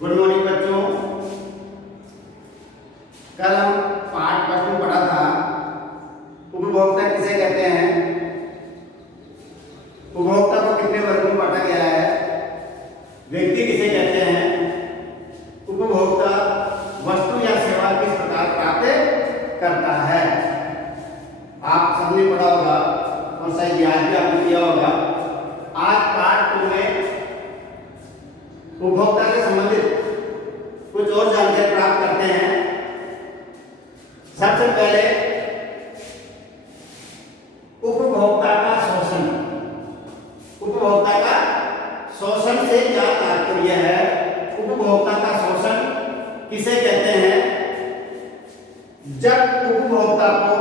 Good morning बच्चों। कल हम पाठ फर्स्ट में पढ़ा था उपभोक्ता किसे कहते हैं। उपभोक्ता को कितने वर्गों में बांटा गया है। व्यक्ति किसे कहते हैं। उपभोक्ता वस्तु या सेवा किस प्रकार प्राप्त करता है। आप सबने पढ़ा होगा और शायद याद भी आपने किया होगा। आज पार्ट 2 में उपभोक्ता से संबंधित कुछ और जानकारी प्राप्त करते हैं। सबसे पहले उपभोक्ता का शोषण। उपभोक्ता का शोषण से क्या तात्पर्य है। उपभोक्ता का शोषण किसे कहते हैं। जब उपभोक्ता को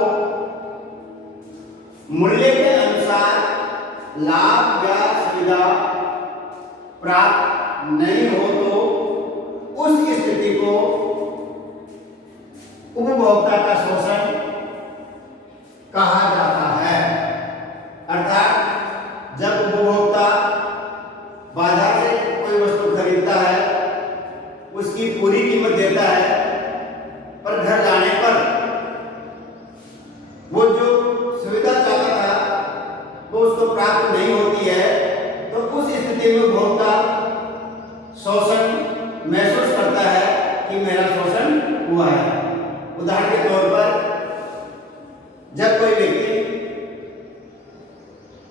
मूल्य के अनुसार लाभ या सुविधा प्राप्त नहीं हो तो उस स्थिति को उपभोक्ता का शोषण कहा जाता है। अर्थात जब उपभोक्ता बाजार से कोई वस्तु खरीदता है, उसकी पूरी कीमत देता है, पर घर लाने पर वो जो सुविधा चाहता था वो उसको प्राप्त नहीं होती है, तो उस स्थिति में उपभोक्ता शोषण महसूस करता है कि मेरा शोषण हुआ है। उदाहरण के तौर पर जब कोई व्यक्ति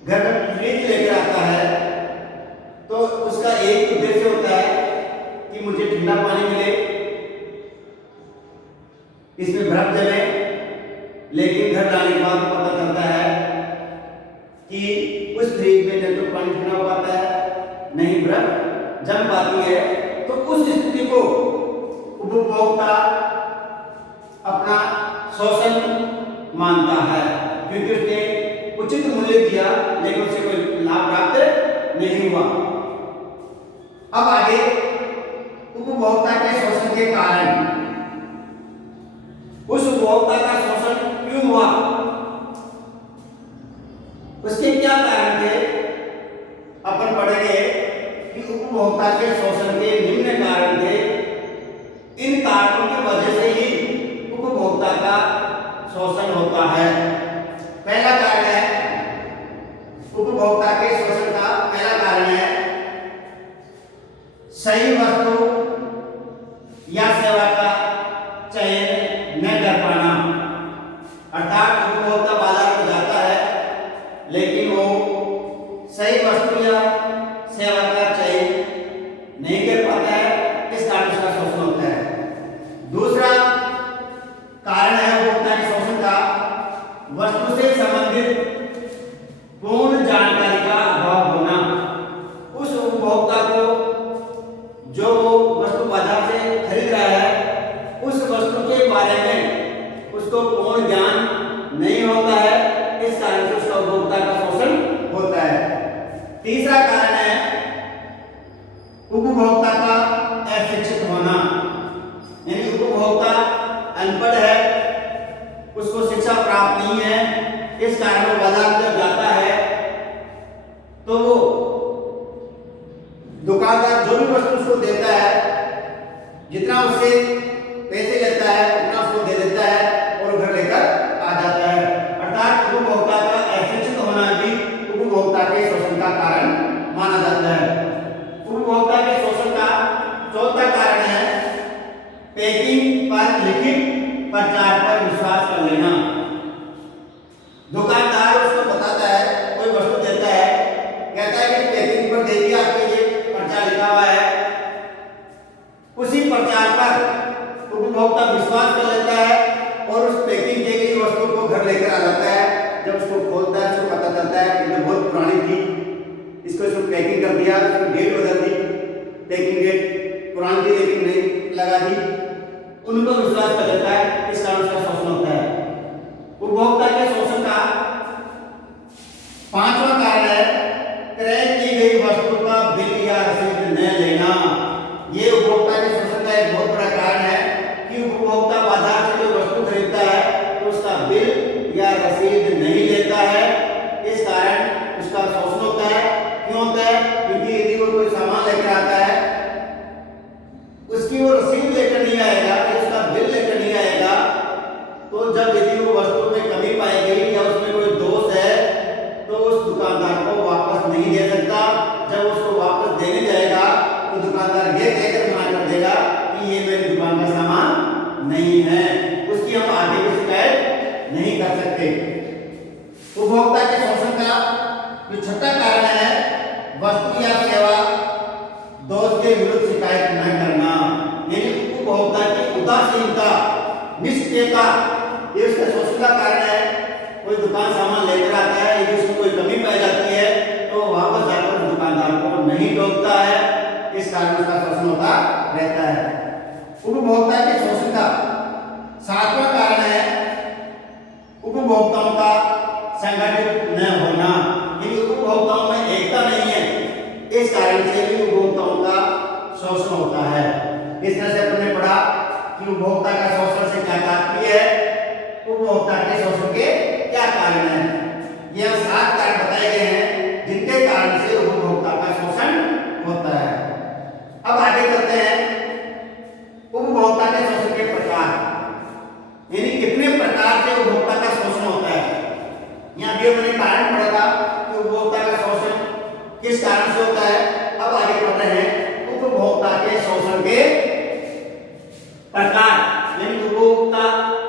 घर में फ्रिज लेकर आता है तो उसका एक उद्देश्य होता है कि मुझे ठंडा पानी मिले, इसमें बर्फ जमे। लेकिन घर लाने के बाद पता चलता है कि उस फ्रिज में न तो पानी ठंडा हो पाता है, नहीं बर्फ जम पाती है। तो उस स्थिति को उपभोक्ता अपना शोषण मानता है, क्योंकि उसने उचित मूल्य दिया लेकिन उसे कोई लाभ प्राप्त नहीं हुआ। अब आगे उपभोक्ता के शोषण के कारण। उस उपभोक्ता का शोषण क्यों हुआ, उसके क्या कारण थे, अपन पढ़ेंगे कि उपभोक्ता के शोषण के निम्न कारण थे। इन कारणों की वजह से ही उपभोक्ता का शोषण होता है। पहला कारण है उपभोक्ता के शोषण का पहला कारण है सही वस्तु या सेवा का चयन न कर पाना। अर्थात उपभोक्ता बाजार में जाता है लेकिन वो सही वस्तु या सेवा का चयन नहीं कर पाता है, इस कारण उसका शोषण होता है। दूसरा कारण है उपभोक्ता के शोषण का वस्तु से संबंधित पूर्ण जानकारी का अभाव होना। उस उपभोक्ता को जो वस्तु बाजार से खरीद रहा है उस वस्तु के बारे में उसको पूर्ण ज्ञान नहीं होता है, इस कारण से उसका उपभोक्ता का शोषण होता है। तीसरा कारण है उपभोक्ता का अशिक्षित होना, यानी उपभोक्ता अनपढ़ है, उसको शिक्षा प्राप्त नहीं है, इस कारण वो बाजार जब जाता है तो वो दुकानदार जो भी वस्तु उसको देता है, जितना उससे पैसे लेता है उतना उसको दे देता है और घर लेकर आ जाता है। अर्थात उपभोक्ता का अशिक्षित होना भी उपभोक्ता के शोषण का कारण माना जाता है। उपभोक्ता के शोषण का चौथा कारण है पैकिंग पर लिखित प्रचार पर विश्वास कर लेना। दुकानदार उसको बताता है, कोई वस्तु देता है, कहता है कि पैकिंग पर देखिए आपके ये प्रचार लिखा हुआ है, उसी प्रचार पर उपभोक्ता विश्वास कर लेता है और उस पैकिंग की गई वस्तु को घर लेकर आ जाता है। जब उसको खोलता है उसको पता चलता है कि ये बहुत पुरानी थी, इसको इसको पैकिंग कर दिया, इसको डेट बदल दी, पैकिंग डेट पुरानी थी लेकिन नहीं लगा दी, उनको विश्वास कर लेता है, इस कारण उसका शोषण होता है। उपभोक्ता के शोषण का पांचवा कारण है क्रय की गई वस्तु का बिल या रसीद न लेना। ये उपभोक्ता के शोषण का एक बहुत बड़ा कारण है कि उपभोक्ता बाजार से जो वस्तु खरीदता है तो उसका बिल या रसीद नहीं लेता है, इस कारण उसका शोषण होता है। क्यों होता है, क्योंकि यदि वो कोई सामान लेकर आता है दुकानदार ये कहकर मना कर देगा कि ये मेरी दुकान का सामान नहीं है, उसकी हम आगे की शिकायत नहीं कर सकते। उपभोक्ता के शोषण का जो छठा कारण है वस्तु या सेवा दोष के विरुद्ध शिकायत न करना, यानी उपभोक्ता की उदासीनता, निष्क्रियता, ये उसका शोषण का कारण है। कोई दुकान सामान लेकर आता है, यदि उसमें कोई कमी पाई जाती है तो वापस जाकर दुकानदार को नहीं टोकता है, इस कारण उसका शोषण होता रहता है। उपभोक्ता के शोषण का सातवां कारण है उपभोक्ताओं का संगठित न होना, यानी उपभोक्ताओं में एकता नहीं है, इस कारण से भी उपभोक्ताओं का शोषण होता है। इस तरह से हमने पढ़ा कि उपभोक्ता का शोषण से क्या तात्पर्य है, उपभोक्ता के शोषण के क्या कारण हैं। ये 7 कारण बताए गए हैं जिनके कारण से उपभोक्ता का शोषण होता है। अब आगे चलते हैं उपभोक्ता के शोषण के प्रकार, यानी कितने प्रकार से उपभोक्ता का शोषण होता है। यहाँ भी हमने कारण पढ़ा था कि उपभोक्ता का शोषण किस कारण से होता है। अब आगे पढ़ते हैं उपभोक्ता के शोषण के प्रकार, यानी उपभोक्ता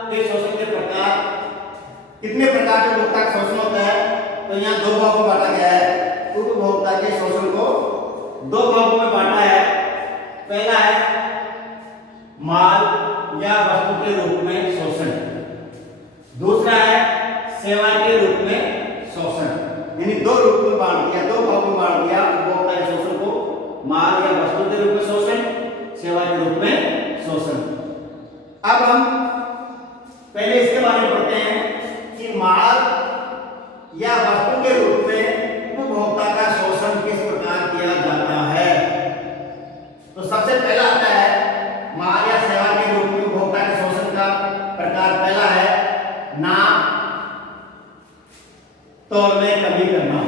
के शोषण के प्रकार, कितने प्रकार के उपभोक्ता का शोषण होता है। तो यहाँ 2 भागों में बांटा गया है। उपभोक्ता के शोषण को 2 भागों में बांटा है। पहला है माल या वस्तु के रूप में शोषण, दूसरा है सेवा के रूप में शोषण, यानी 2 रूप में बांट दिया, 2 भागों में बांट दिया उपभोक्ता के शोषण को, माल या वस्तु के रूप में शोषण, सेवा के रूप में शोषण। अब हम पहले इसके बारे में पढ़ते हैं कि माल या वस्तु के रूप में उपभोक्ता का शोषण किस प्रकार किया जाता है। तो सबसे पहला आता है माल या सेवा के रूप में उपभोक्ता के शोषण का प्रकार। पहला है नाम तौर में कमी करना,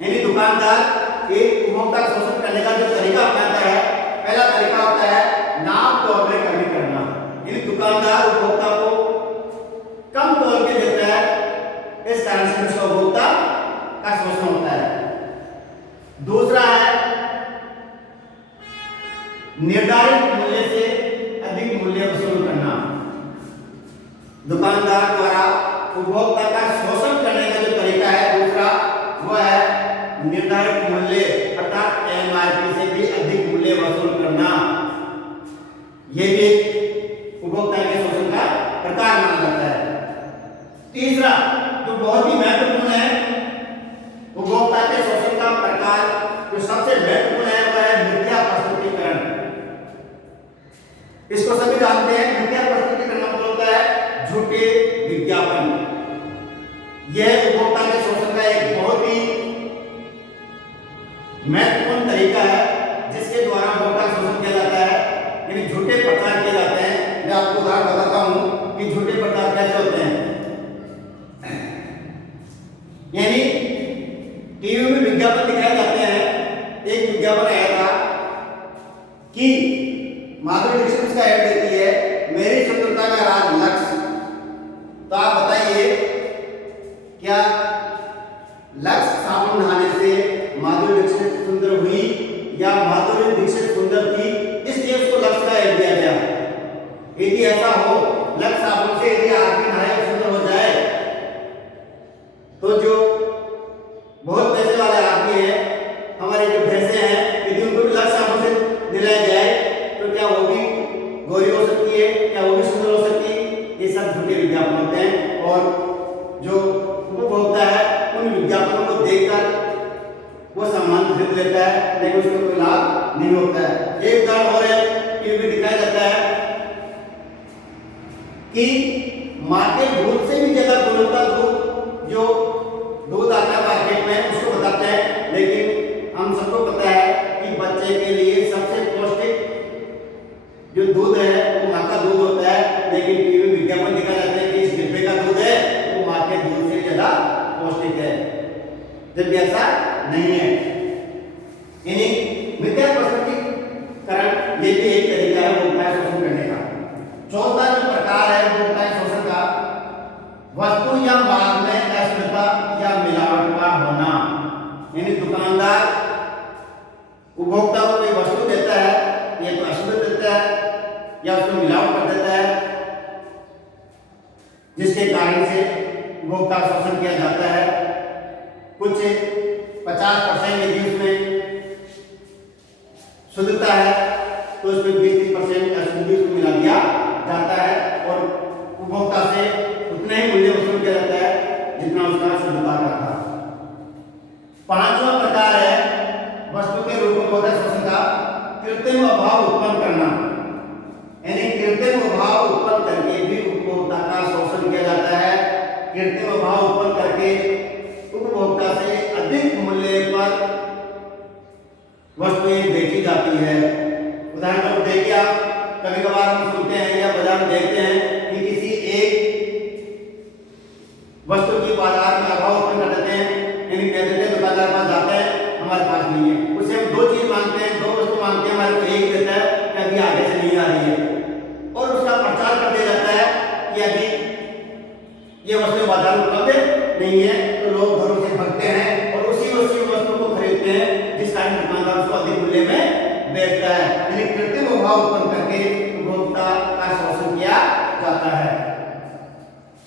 यानी दुकानदार एक उपभोक्ता का शोषण करने का जो तरीका अपनाता है, पहला तरीका होता है नाम तौर में कमी करना, यानी दुकानदार उपभोक्ता को कम तौल के देता है, इस कारण से उसका उपभोक्ता का शोषण होता है। दूसरा है निर्धारित मूल्य से अधिक मूल्य वसूल करना, दुकानदार द्वारा उपभोक्ता का शोषण करने का जो तरीका है दूसरा वो है निर्धारित मूल्य अर्थात एमआरपी से भी अधिक मूल्य वसूल करना। यह भी उपभोक्ता के शोषण का प्रकार माना जाता है। तीसरा जो बहुत ही महत्वपूर्ण है उपभोक्ता के शोषण का प्रकार, जो सबसे महत्वपूर्ण है वह है मिथ्या प्रस्तुतिकरण। इसको सभी जानते हैं, मिथ्या प्रस्तुतिकरण मतलब होता है झूठे विज्ञापन। यह उपभोक्ता के शोषण का एक बहुत ही महत्वपूर्ण तरीका है जिसके द्वारा उपभोक्ता का शोषण किया जाता है, यानी झूठे प्रचार किए जाते हैं। मैं आपको उदाहरण बताता हूं कि झूठे प्रचार कैसे होते हैं। यानी टीवी में विज्ञापन दिखाए जाते हैं। एक विज्ञापन आया था कि माधुरी दीक्षित का ऐड देती है मेरी सुंदरता का राज लक्स। तो आप बताइए क्या लक्स साबुन नहाने से माधुरी दीक्षित सुंदर हुई या माधुरी दीक्षित सुंदर थी इसलिए उसको लक्स का ऐड दिया गया। यदि ऐसा हो लक्स साबुन से यदि आदमी नहाए और सुंदर हो जाए तो जो बहुत पैसे वाले आदमी है, हमारे जो भैंसे हैं, यदि उनको भी लक्स साबुन से दिलाया जाए तो क्या वो भी गोरी हो सकती है, क्या वो भी सुंदर हो सकती है। ये सब झूठे विज्ञापन होते हैं और जो उपभोक्ता है उन विज्ञापनों को देखकर वो सामान खरीद लेता है, लेकिन उसको कोई लाभ नहीं होता है। एक उदाहरण और है, टीवी दिखाया जाता है कि मां के दूध से भी ज्यादा गुणवत्ता दूध जो दूध आता है मार्केट में उसको बताते हैं, लेकिन हम सबको पता है कि बच्चे के लिए सबसे पौष्टिक जो दूध है वो मां का दूध होता है, लेकिन टीवी विज्ञापन दिखाया जाता है कि इस डिब्बे का दूध है वो मां के दूध से ज्यादा पौष्टिक है, जबकि ऐसा नहीं है। यानी मिथ्या प्रस्तुतिकरण ये भी एक तरीका है उपभोक्ता शोषण करने का। चौथा जो प्रकार है उपभोक्ता शोषण का वस्तु या माल में अशुद्धता या मिलावट का होना, यानी दुकानदार उपभोक्ता को कोई वस्तु उपभोक्ता का शोषण किया जाता है। कुछ 50% यदि उसमें शुद्धता है तो उसमें 20-30% अशुद्धि उसमें मिला दिया जाता है और उपभोक्ता से उतना ही मूल्य वसूल किया जाता है जितना उसका शुद्धता का था। पांचवा प्रकार है वस्तु के रूप में होता है शोषण का कृत्रिम अभाव उत्पन्न करना, यानी कृत्रिम अभाव उत्पन्न करके भी उपभोक्ता का शोषण किया जाता है। कृत्रिम अभाव उत्पन्न करके उपभोक्ता से अधिक मूल्य पर वस्तुएं बेची जाती है। उदाहरण के देखिए आप कभी कभार हम सुनते हैं या बाजार में देखते हैं कि किसी एक वस्तु की बाजार में अभाव उत्पन्न कर देते हैं, यानी कह देते हैं दुकानदार के पास जाते हैं हमारे पास नहीं है, उससे हम दो चीज मांगते हैं, दो वस्तु मांगते हैं, हमारे को एक ही देता है कि अभी आगे से नहीं आ रही है और उसका प्रचार कर दिया जाता है कि अभी ये वस्तु बाजार में उपलब्ध नहीं है, तो लोग घरों से भगते हैं और उसी वस्तु को खरीदते हैं जिस कारण दुकानदार उसको अधिक मूल्य में बेचता है। यानी कृत्रिम अभाव उत्पन्न करके उपभोक्ता का शोषण किया जाता है।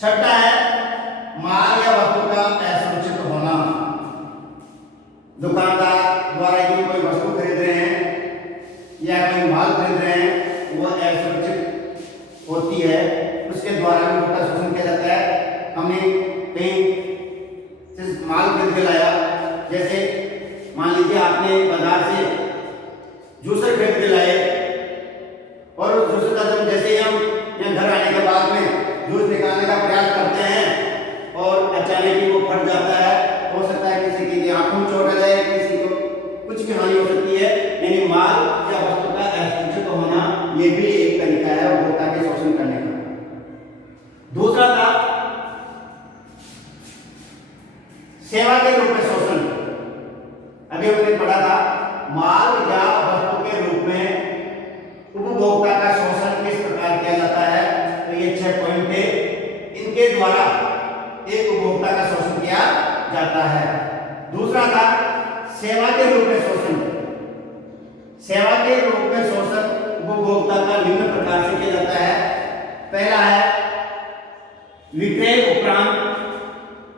छठा है माल या वस्तु का असुरक्षित होना। दुकानदार द्वारा यदि कोई वस्तु खरीद रहे हैं या कोई माल खरीद रहे हैं वो असुरक्षित होती है, उसके द्वारा भी उसका शोषण किया जाता है। हमने कहीं से माल खरीद के लाया, जैसे मान लीजिए आपने बाजार से जूसर खरीद के लाए और उस जूसर का जब जैसे हम यहाँ घर आने के बाद में जूस निकालने का प्रयास करते हैं और अचानक ही वो फट जाता है, हो सकता है किसी की आंखों में चोट आ जाए, किसी को कुछ भी हानि हो सकती है। यानी माल या वस्तु का असुरक्षित होना ये भी एक तरीका है उपभोक्ता के शोषण करने का। दूसरा था सेवा के रूप में शोषण। अभी हमने पढ़ा था माल या वस्तु के रूप में उपभोक्ता का शोषण किस प्रकार किया जाता है, तो ये 6 पॉइंट थे, इनके द्वारा एक उपभोक्ता का शोषण किया जाता है। दूसरा था सेवा के रूप में शोषण। सेवा के रूप में शोषण उपभोक्ता का निम्न प्रकार से किया जाता है। पहला है विक्रय उपरांत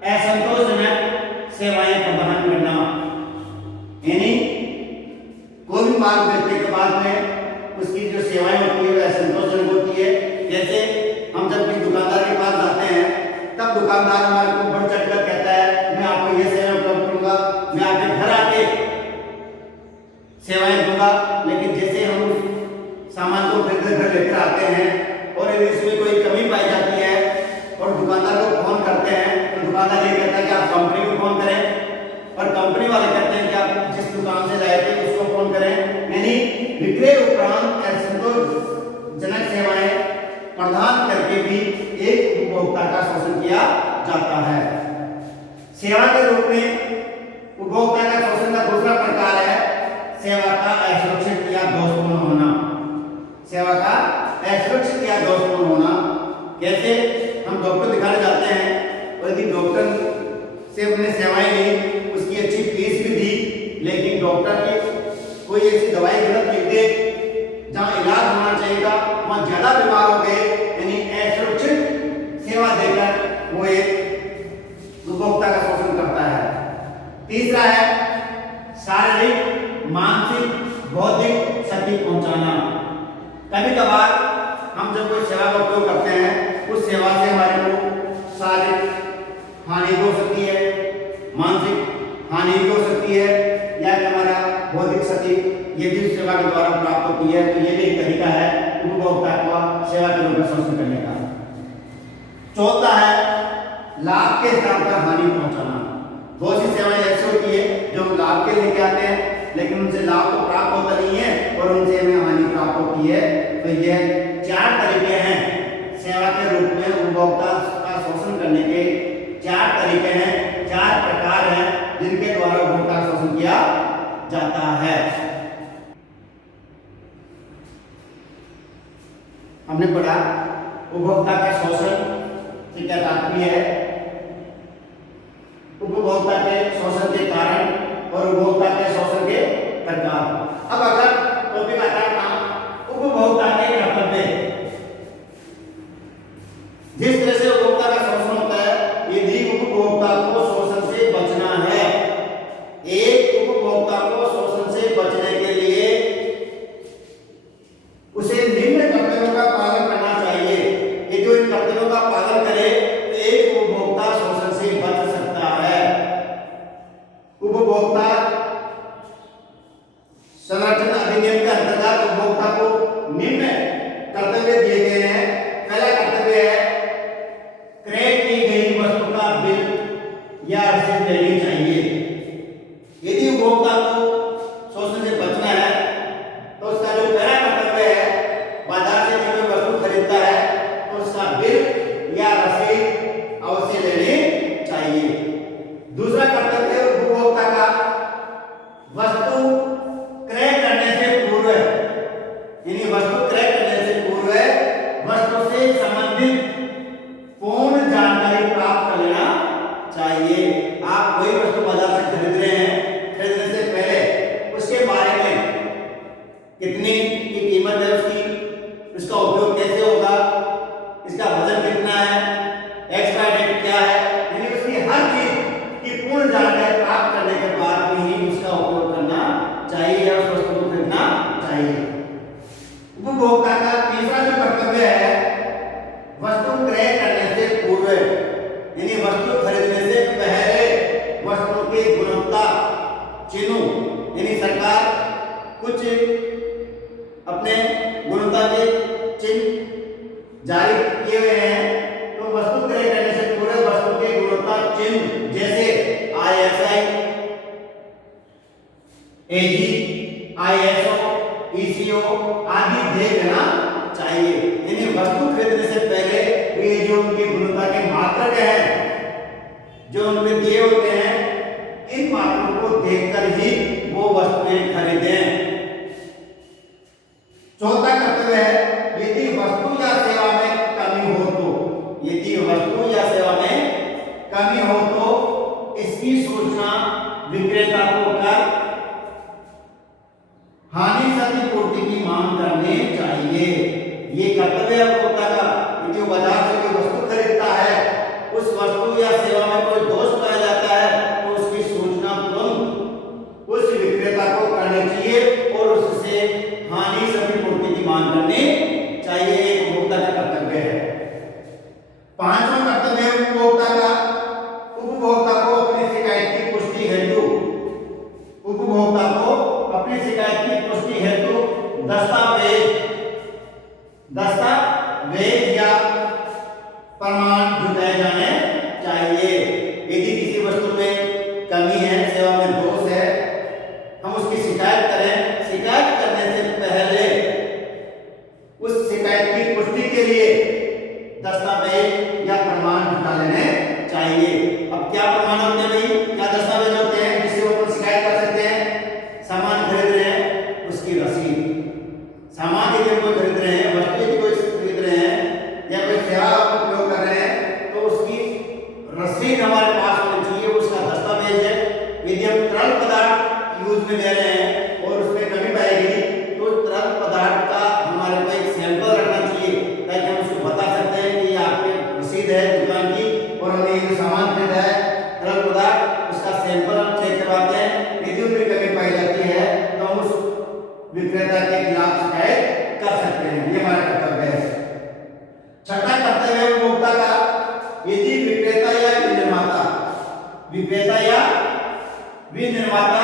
असंतोषजनक सेवाएं प्रदान करना, यानी कोई भी माल बेचने के बाद में उसकी जो सेवाएं होती है वह असंतोषजनक होती है। जैसे हम जब किसी दुकानदार के पास जाते हैं तब दुकानदार हमारे को बढ़ चढ़ कर कहता है मैं आपको ये सेवा उपलब्ध करूंगा, मैं आपके घर आके सेवाएं दूंगा, लेकिन जैसे हम उस सामान को खरीद घर लेकर आते हैं और यदि इसमें कोई कमी पाई जाती है और दुकानदार को फोन करते हैं तो दुकानदार ये कहता है कि आप कंपनी को फोन करें और कंपनी वाले कहते हैं कि आप जिस दुकान से लाए थे उसको फोन करें। यानी विक्रय उपरांत असंतोषजनक सेवाएं प्रदान करके भी एक उपभोक्ता का शोषण किया जाता है। सेवा के रूप में उपभोक्ता का शोषण का दूसरा प्रकार है सेवा का असुरक्षित या दोषपूर्ण होना। सेवा का असुरक्षित या दोषपूर्ण होना कैसे? हम डॉक्टर दिखाने जाते हैं और यदि डॉक्टर से हमने सेवाएं ली, उसकी अच्छी फीस भी दी, लेकिन डॉक्टर की कोई ऐसी दवाई गलत लिख दे जहां इलाज होना चाहिए था वहां ज्यादा बीमार हो गए, यानी असुरक्षित सेवा देकर वो एक उपभोक्ता का शोषण करता है। तीसरा है शारीरिक मानसिक बौद्धिक क्षति पहुंचाना। कभी कभार हम जब कोई सेवा का उपयोग करते हैं उस सेवा से हमारे को शारीरिक हानि हो सकती है, मानसिक हानि हो सकती है, या हमारा बौद्धिक क्षति ये भी सेवा के द्वारा प्राप्त होती है। तो ये भी एक तरीका है उपभोक्ता को सेवा के रूप में शोषण करने का। चौथा है लाभ के स्थान पर हानि पहुंचाना। बहुत सी सेवाएं ऐसी होती है जो हम लाभ के लेके आते हैं लेकिन उनसे लाभ तो प्राप्त होता नहीं है और उनसे हमें हानि प्राप्त होती है। तो यह 4 तरीके हैं सेवा के रूप में उपभोक्ता का शोषण करने के। 4 तरीके हैं, 4 प्रकार हैं जिनके द्वारा उपभोक्ता का शोषण किया जाता है। हमने पढ़ा उपभोक्ता का शोषण से क्या तात्पर्य है, उपभोक्ता के शोषण के कारण और उपभोक्ता के शोषण के प्रकार। अब अगर टॉपिक आता है उपभोक्ता के कर्तव्य, जिस तरह से उपभोक्ता का शोषण होता है यदि की कीमत है उसकी, उसका उपयोग कैसे होगा, इसका वजन कितना है, एक्सपायरी डेट क्या है, यानी उसकी हर चीज की पूर्ण जानकारी प्राप्त करने के बाद भी ही उसका उपयोग करना चाहिए या उस वस्तु को खरीदना चाहिए। उपभोक्ता का तीसरा जो कर्तव्य है, वस्तु क्रय करने से पूर्व यानी वस्तु खरीदने से पहले वस्तु की गुणवत्ता चिन्ह, यानी सरकार कुछ अपने गुणवत्ता के चिन्ह जारी किए हुए हैं, तो वस्तु क्रय करने से पूर्व वस्तु के गुणवत्ता चिन्ह जैसे ISI, AG, ISO, ECO आदि देख लेना चाहिए। यानी वस्तु खरीदने से पहले ये जो उनकी गुणवत्ता के मात्रक हैं जो उनमें दिए होते हैं, इन मात्रों को देखकर ही वो वस्तुएं खरीदें। चौथा कर्तव्य है, यदि वस्तु या सेवा में कमी हो तो, यदि वस्तु या सेवा में कमी हो तो इसकी सूचना विक्रेता को कर हानि क्षतिपूर्ति की मांग करनी चाहिए। ये कर्तव्य है उपभोक्ता का। यदि वो बाजार से कोई वस्तु खरीदता है, उस वस्तु या सेवा में कोई दोष पाया जाता है, तो उसकी सूचना तुरंत उस विक्रेता को करनी चाहिए और उससे हानि क्षतिपूर्ति की मांग करनी चाहिए। एक उपभोक्ता का कर्तव्य है। पांचवां कर्तव्य उपभोक्ता का, उपभोक्ता को अपनी शिकायत की पुष्टि हेतु, उपभोक्ता को अपनी शिकायत की पुष्टि हेतु दस्तावेज या प्रमाण जुटाए जाने चाहिए। यदि किसी वस्तु में कमी है, सेवा में दोष है, हम उसकी शिकायत करें, शिकायत करने से पहले उस शिकायत की पुष्टि के लिए दस्तावेज या प्रमाण जुटा लेने चाहिए। अब क्या प्रमाण होते हैं भाई, क्या दस्तावेज होते हैं जिससे वो शिकायत कर सकते हैं? सामान खरीद रहे हैं उसकी रसीद, सामान यदि कोई खरीद रहे हैं, वस्तु यदि कोई खरीद रहे हैं या कोई सेवा उपयोग कर रहे हैं, तो उसकी रसीद हमारे पास होनी चाहिए, उसका दस्तावेज है। यदि हम तरल पदार्थ यूज में ले रहे हैं और उसमें कमी पाएगी, तो तरल पदार्थ का हमारे को एक सैंपल रखना चाहिए, ताकि हम उसको बता सकते हैं कि ये आपकी रसीद है दुकान की और हमने ये सामान खरीदा है तरल पदार्थ, उसका सैंपल हम चेक करवाते हैं। यदि उनमें कमी पाई जाती है तो हम उस विक्रेता के खिलाफ शिकायत कर सकते हैं। ये हमारा कर्तव्य है। छठा कर्तव्य है उपभोक्ता का, यदि विक्रेता या विनिर्माता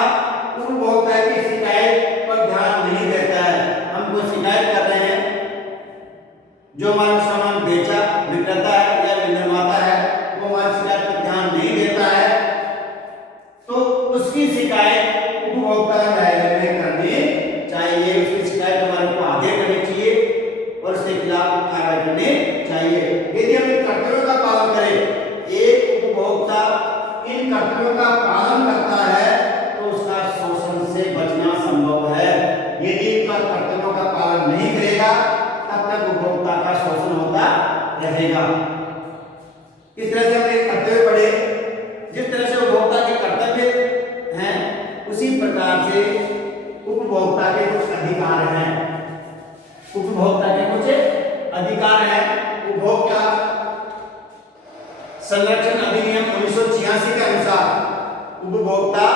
उपभोक्ता की शिकायत पर ध्यान नहीं देता है, हम कोई शिकायत कर रहे हैं, जो हमारा सामान बेचा विक्रेता है या विनिर्माता है, वो हमारी शिकायत पर ध्यान नहीं देता है, तो उसकी शिकायत उपभोक्ता न्यायालय में करनी चाहिए। उसकी शिकायत हमारे को आगे करनी चाहिए और उसके खिलाफ कार्रवाई करनी चाहिए। यदि हम इन कर्तव्यों का पालन करें, एक उपभोक्ता इन कर्तव्यों का पालन करता है तो उसका शोषण से बचना संभव है। यदि इनका कर्तव्यों का पालन नहीं करेगा, तब तक उपभोक्ता का शोषण होता रहेगा। इस तरह से हमने कर्तव्य पढ़े। जिस तरह से उपभोक्ता के कर्तव्य हैं, उसी प्रकार से उपभोक्ता के कुछ अधिकार हैं। उपभोक्ता के कुछ अधिकार हैं। उपभोक्ता संरक्षण अधिनियम 1986 के अनुसार, उपभोक्ता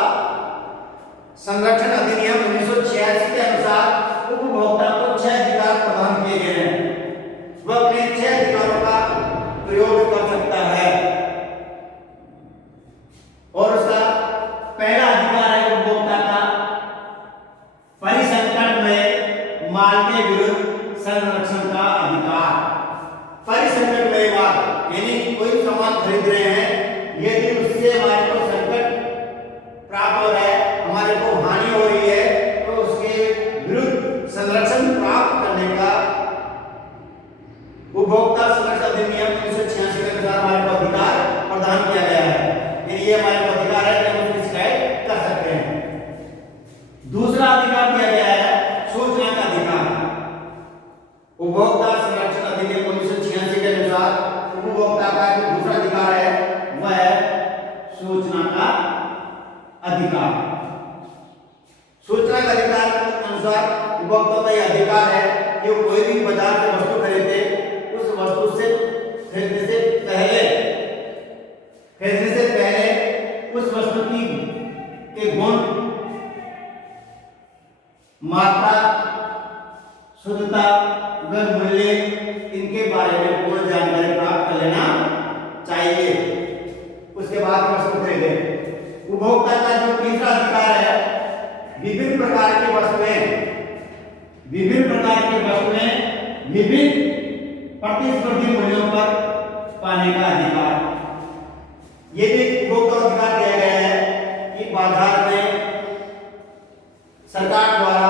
संरक्षण अधिनियम 1986 के अनुसार उपभोक्ता को 6 अधिकार प्रदान किए गए हैं। वह अपने 6 अधिकारों का प्रयोग कर सकता है और उसका पहला अधिकार है उपभोक्ता का परिसंकट में माल के विरुद्ध संरक्षण का अधिकार। परिसंकट में माल यानी कोई सामान खरीद रहे हैं, यदि उससे हमारे को संकट प्राप्त हो रहा है, हमारे को हानि हो रही है, तो उसके विरुद्ध संरक्षण प्राप्त करने का उपभोक्ता संरक्षण अधिनियम 1986 के अनुसार हमारे को अधिकार प्रदान किया गया है। ये हमारे को अधिकार है कि हम उसकी शिकायत कर सकते हैं। दूसरा अधिकार दिया गया है सूचना का अधिकार। उपभोक्ता संरक्षण अधिनियम 1986 के अनुसार उपभोक्ता का जो दूसरा अधिकार है वह है सूचना का अधिकार। अधिकार है कि वो कोई भी बाजार से वस्तु खरीदे, उस वस्तु से खरीदने से पहले उस वस्तु की के गुण, मात्रा, शुद्धता व मूल्य, इनके बारे में पूर्ण जानकारी प्राप्त कर लेना चाहिए, उसके बाद वस्तु खरीदे। उपभोक्ता का जो तीसरा अधिकार है, विभिन्न प्रकार की वस्तुएं विभिन्न प्रतिस्पर्धी मूल्यों पर पाने का अधिकार। ये भी उपभोक्ता अधिकार दिया गया है कि बाजार में सरकार द्वारा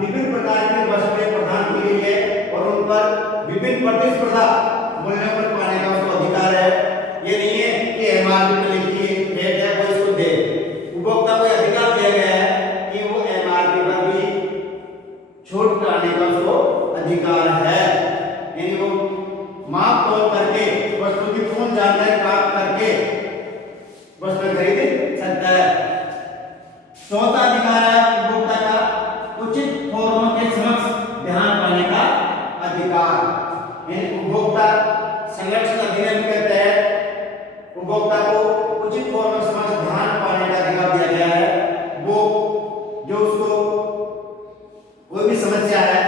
विभिन्न प्रकार की वस्तुएं प्रदान की गई है और उन पर विभिन्न प्रतिस्पर्धा मूल्यों पर पाने का उसको अधिकार है। ये नहीं है कि एमआरपी पे लिखी रेट है कोई उसको दे। उपभोक्ता को अधिकार दिया गया है कि वो एमआरपी पर भी छूट पाने का उसको अधिकार है, यानी वो माप तोल करके वस्तु की पूर्ण जानकारी प्राप्त करके वस्तु खरीद सकता है। चौथा अधिकार है उपभोक्ता का उचित फोरमों के समक्ष ध्यान पाने का अधिकार, यानी उपभोक्ता संरक्षण अधिनियम के तहत उपभोक्ता को उचित फोरम के समक्ष ध्यान पाने का अधिकार दिया गया है। वो जो उसको कोई भी समस्या है,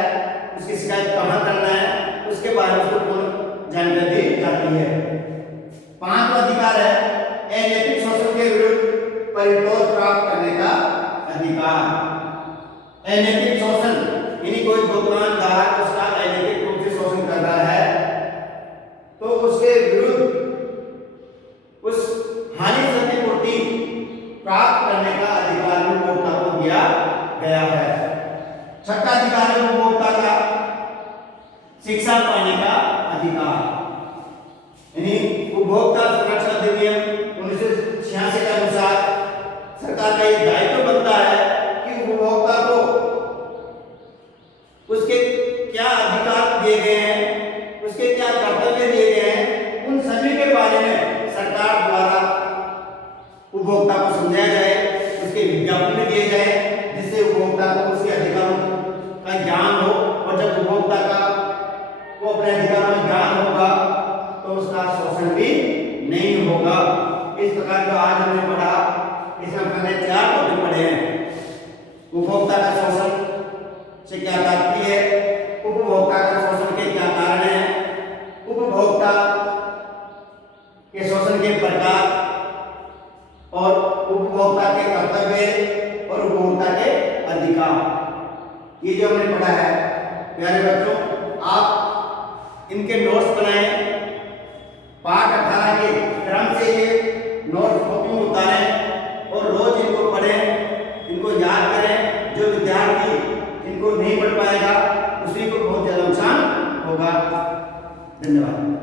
उसकी शिकायत कहाँ करना है, उसके बारे में उसको पूर्ण जानकारी दी जाती है। पांचवा अधिकार है अनैतिक शोषण के विरुद्ध परितोष प्राप्त करने का अधिकार। अनैतिक शोषण यानी कोई दुकानदार उसका अनैतिक रूप से शोषण कर रहा है तो उसके विरुद्ध उस हानि क्षतिपूर्ति प्राप्त करने का अधिकार उपभोक्ता को दिया गया है। छठा अधिकार है उपभोक्ता का शिक्षा पाने का अधिकार, यानी उपभोक्ता संरक्षण अधिनियम 1986 के अनुसार सरकार का ये दायित्व बनता है कि उपभोक्ता को उसके क्या अधिकार दिए गए हैं, उसके क्या कर्तव्य दिए गए हैं, उन सभी के बारे में सरकार द्वारा उपभोक्ता को समझाया जाए, उसके विज्ञापन भी दिए जाए, जिससे उपभोक्ता को उसके अधिकारों का ज्ञान हो। और जब उपभोक्ता का वो अपने अधिकारों में ज्ञान होगा तो उसका शोषण भी नहीं होगा। इस प्रकार जो आज हमने पढ़ा, इसमें हमने 4 टॉपिक पढ़े हैं। उपभोक्ता का शोषण से क्या तात्पर्य है, उपभोक्ता का शोषण के क्या कारण हैं, उपभोक्ता के शोषण के प्रकार और उपभोक्ता के कर्तव्य और उपभोक्ता के अधिकार, ये जो हमने पढ़ा है। प्यारे बच्चों, आप इनके नोट्स बनाएं, पाठ 18 के क्रम से ये नोट्स कॉपी में उतारें और रोज इनको पढ़ें, इनको याद करें। जो विद्यार्थी इनको नहीं पढ़ पाएगा उसी को बहुत ज्यादा नुकसान होगा। धन्यवाद।